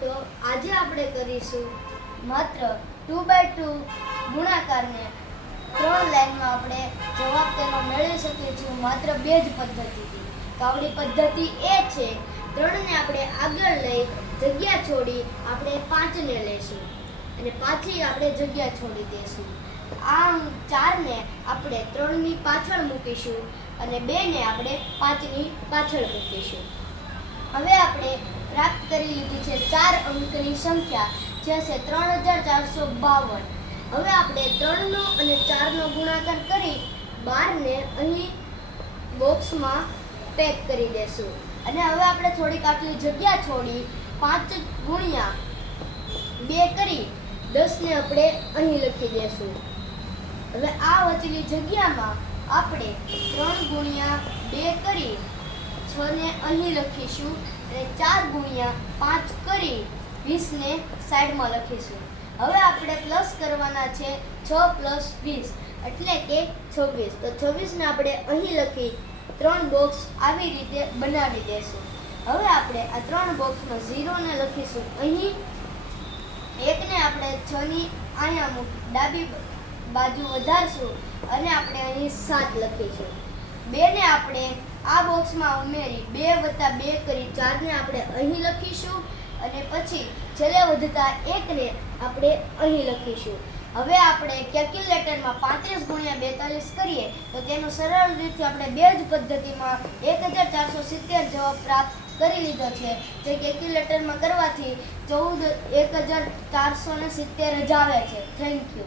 તો આજે આપણે કરીશું માત્ર 2x2 ગુણાકારને 3 લાઈનમાં આપણે જવાબ તેનો મેળવી શકીએ છીએ માત્ર બે જ પદ્ધતિથી. તો આપણી પદ્ધતિ એ છે 3 ને આપણે આગળ લઈ જગ્યા છોડી આપણે 5 ને લઈશું અને પાછી આપણે જગ્યા છોડી દઈશું. આમ 4 ને આપણે 3 ની પાછળ મૂકીશું અને 2 ને આપણે 5 ની પાછળ મૂકીશું. હવે આપણે પ્રાપ્ત કરી લીધી છે 4 અંકની સંખ્યા જે છે 3452. હવે આપણે 3 નો અને 4 નો ગુણાકાર કરી 12 ને અહીં બોક્સમાં પેક કરી દેશું અને હવે આપણે થોડીક આટલી જગ્યા છોડી 5 ગુણ્યા 2 કરી 10 ને આપણે અહીં લખી દેશું. હવે આ વચલી જગ્યામાં આપણે 3 ગુણ્યા 2 કરી 6 ને અહીં લખીશું અને 4 ગુણ્યા 5 કરી 20 ને સાઈડમાં લખીશું. હવે આપણે પ્લસ કરવાના છે 6 + 20 એટલે કે 26. તો 26 ને આપણે અહીં લખી 3 બોક્સ આવી રીતે બનાવી દેશું. હવે આપણે આ 3 બોક્સમાં 0 ને લખીશું અહીં, 1 ને આપણે 6 ની અહીંયા ડાબી બાજુ વધારશું અને આપણે અહીં 7 લખીશું. 2 ને આપણે આ બોક્સમાં ઉમેરી 2 + 2 કરી 4 ને આપણે અહીં લખીશું અને પછી છેલ્લે વધતા 1 ને આપણે અહીં લખીશું. હવે આપણે કેલ્ક્યુલેટરમાં 35 ગુણ્યા 42 કરીએ તો તેનો સરળ રીતથી આપણે બે જ પદ્ધતિમાં 1470 જવાબ પ્રાપ્ત કરી લીધો છે. જે કેલ્ક્યુલેટરમાં કરવાથી 14,470 જ આવે છે. Thank you.